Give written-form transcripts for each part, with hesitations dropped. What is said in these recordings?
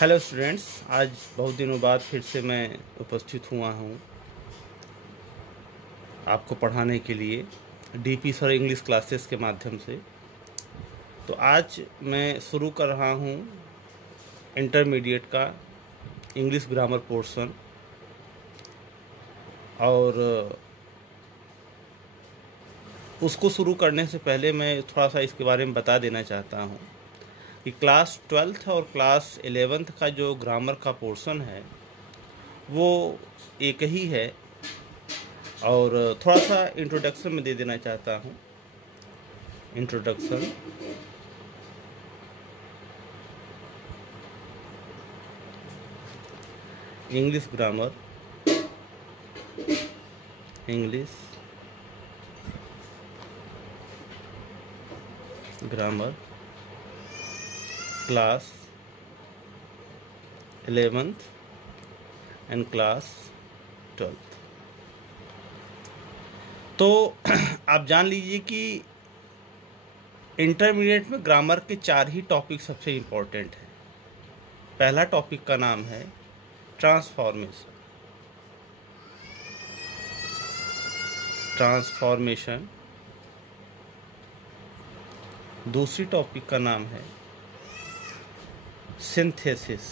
Hello students, आज बहुत दिनों बाद फिर से मैं उपस्थित हुआ हूँ आपको पढ़ाने के लिए डीपी सर इंग्लिश क्लासेस के माध्यम से। तो आज मैं शुरू कर रहा हूँ इंटरमीडिएट का इंग्लिश ग्रामर पोर्शन। और उसको शुरू करने से पहले मैं थोड़ा सा इसके बारे में बता देना चाहता हूँ कि क्लास 12th और क्लास 11th का जो ग्रामर का पोर्शन है वो एक ही है। और थोड़ा सा इंट्रोडक्शन में दे देना चाहता हूँ। Introduction, English grammar, English grammar class 11th and class 12th। तो आप जान लीजिए कि इंटरमीडिएट में ग्रामर के 4 ही टॉपिक सबसे इम्पोर्टेंट हैं। पहला टॉपिक का नाम है ट्रांसफॉर्मेशन। ट्रांसफॉर्मेशन। दूसरी टॉपिक का नाम है सिंथेसिस।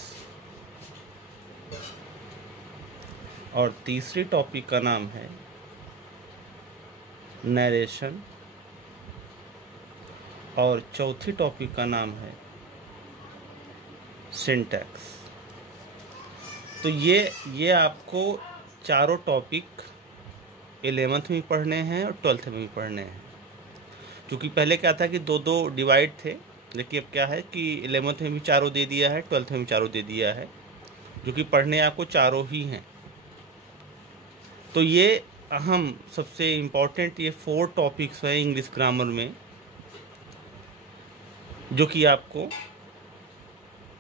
और तीसरी टॉपिक का नाम है नरेशन। और चौथी टॉपिक का नाम है सिंटैक्स। तो ये आपको चारों टॉपिक 11th में पढ़ने हैं और 12th में भी पढ़ने हैं। क्योंकि पहले क्या था कि दो डिवाइड थे, लेकिन अब क्या है कि 11th में भी चारों दे दिया है, 12th में भी चारों दे दिया है, जो कि पढ़ने आपको चारों ही हैं। तो ये अहम सबसे इम्पोर्टेंट ये 4 टॉपिक्स हैं इंग्लिश ग्रामर में, जो कि आपको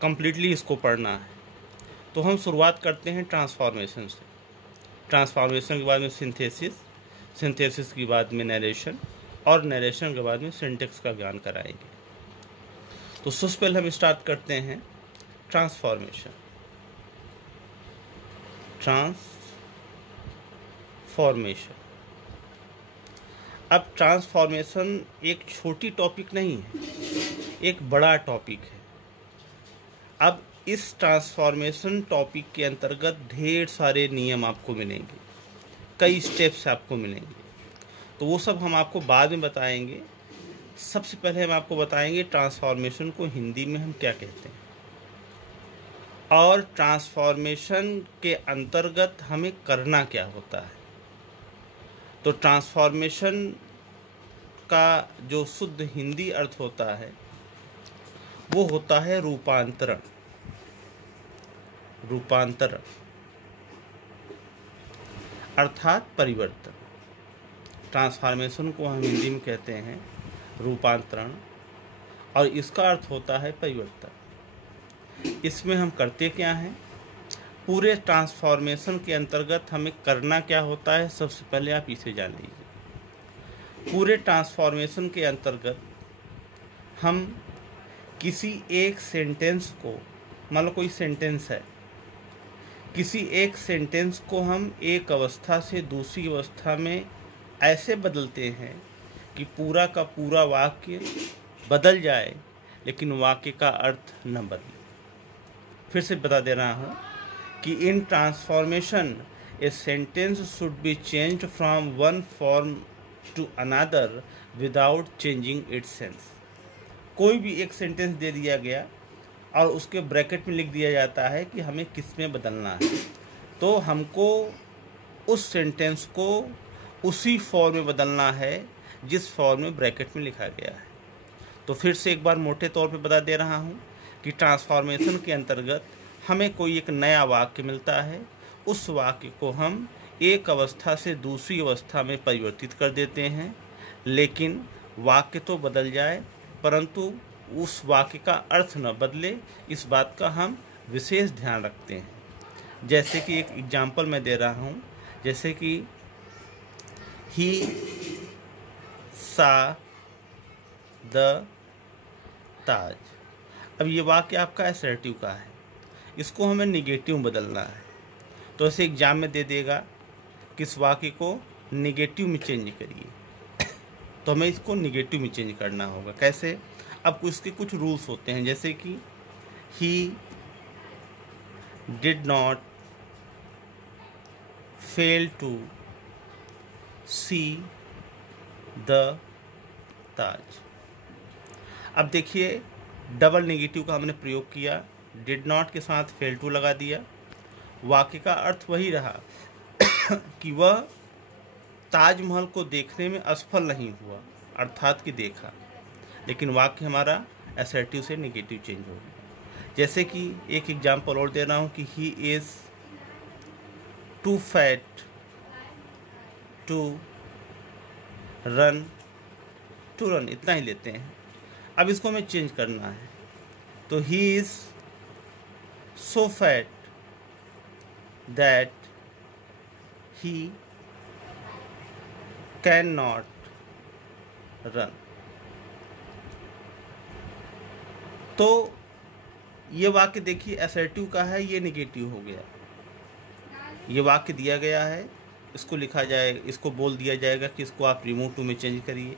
कंप्लीटली इसको पढ़ना है। तो हम शुरुआत करते हैं ट्रांसफॉर्मेशन से। ट्रांसफॉर्मेशन के बाद में सिंथेसिस, सिंथेसिस के बाद में नरेशन, और नरेशन के बाद में सिंटैक्स का ज्ञान कराएंगे। तो सबसे पहले हम स्टार्ट करते हैं ट्रांसफॉर्मेशन। ट्रांसफॉर्मेशन। अब ट्रांसफॉर्मेशन एक छोटी टॉपिक नहीं है, एक बड़ा टॉपिक है। अब इस ट्रांसफॉर्मेशन टॉपिक के अंतर्गत ढेर सारे नियम आपको मिलेंगे, कई स्टेप्स आपको मिलेंगे। तो वो सब हम आपको बाद में बताएंगे। सबसे पहले हम आपको बताएंगे ट्रांसफॉर्मेशन को हिंदी में हम क्या कहते हैं, और ट्रांसफॉर्मेशन के अंतर्गत हमें करना क्या होता है। तो ट्रांसफॉर्मेशन का जो शुद्ध हिंदी अर्थ होता है वो होता है रूपांतरण। रूपांतरण अर्थात परिवर्तन। ट्रांसफॉर्मेशन को हम हिंदी में कहते हैं रूपांतरण, और इसका अर्थ होता है परिवर्तन। इसमें हम करते क्या हैं, पूरे ट्रांसफॉर्मेशन के अंतर्गत हमें करना क्या होता है, सबसे पहले आप इसे जान लीजिए। पूरे ट्रांसफॉर्मेशन के अंतर्गत हम किसी एक सेंटेंस को, मान लो कोई सेंटेंस है, किसी एक सेंटेंस को हम एक अवस्था से दूसरी अवस्था में ऐसे बदलते हैं कि पूरा का पूरा वाक्य बदल जाए, लेकिन वाक्य का अर्थ न बदले। फिर से बता दे रहा हूँ कि in transformation a sentence should be changed from one form to another without changing its sense. कोई भी एक सेंटेंस दे दिया गया और उसके ब्रैकेट में लिख दिया जाता है कि हमें किस में बदलना है, तो हमको उस सेंटेंस को उसी फॉर्म में बदलना है जिस फॉर्म में ब्रैकेट में लिखा गया है। तो फिर से एक बार मोटे तौर पे बता दे रहा हूँ कि ट्रांसफॉर्मेशन के अंतर्गत हमें कोई एक नया वाक्य मिलता है, उस वाक्य को हम एक अवस्था से दूसरी अवस्था में परिवर्तित कर देते हैं, लेकिन वाक्य तो बदल जाए परंतु उस वाक्य का अर्थ न बदले, इस बात का हम विशेष ध्यान रखते हैं। जैसे कि एक एग्जाम्पल मैं दे रहा हूँ, जैसे कि ही सा द ताज। अब ये वाक्य आपका असर्टिव का है, इसको हमें निगेटिव में बदलना है। तो ऐसे एग्जाम में दे देगा कि इस वाक्य को निगेटिव में चेंज करिए, तो हमें इसको निगेटिव में चेंज करना होगा। कैसे? अब इसके कुछ रूल्स होते हैं, जैसे कि he did not fail to see the Taj. अब देखिए डबल नेगेटिव का हमने प्रयोग किया, डिड नॉट के साथ फेल टू लगा दिया। वाक्य का अर्थ वही रहा कि वह ताजमहल को देखने में असफल नहीं हुआ, अर्थात कि देखा, लेकिन वाक्य हमारा असर्टिव से नेगेटिव चेंज हो गया। जैसे कि एक एग्जाम्पल और दे रहा हूँ कि he is too fat to run, इतना ही लेते हैं। अब इसको हमें चेंज करना है, तो he is so fat that he can not run. तो ये वाक्य देखिए असर्टिव का है, ये नेगेटिव हो गया। ये वाक्य दिया गया है, इसको लिखा जाए, इसको बोल दिया जाएगा कि इसको आप रिमूव टू में चेंज करिए,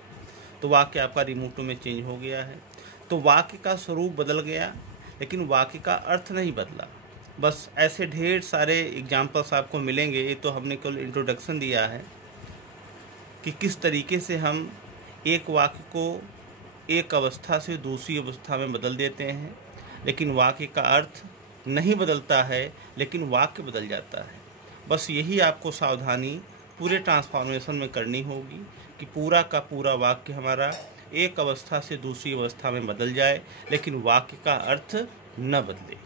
तो वाक्य आपका रिमूव टू में चेंज हो गया है। तो वाक्य का स्वरूप बदल गया, लेकिन वाक्य का अर्थ नहीं बदला। बस ऐसे ढेर सारे एग्जाम्पल्स आपको मिलेंगे। ये तो हमने केवल इंट्रोडक्शन दिया है कि किस तरीके से हम एक वाक्य को एक अवस्था से दूसरी अवस्था में बदल देते हैं, लेकिन वाक्य का अर्थ नहीं बदलता है, लेकिन वाक्य बदल जाता है। बस यही आपको सावधानी पूरे ट्रांसफॉर्मेशन में करनी होगी कि पूरा का पूरा वाक्य हमारा एक अवस्था से दूसरी अवस्था में बदल जाए, लेकिन वाक्य का अर्थ न बदले।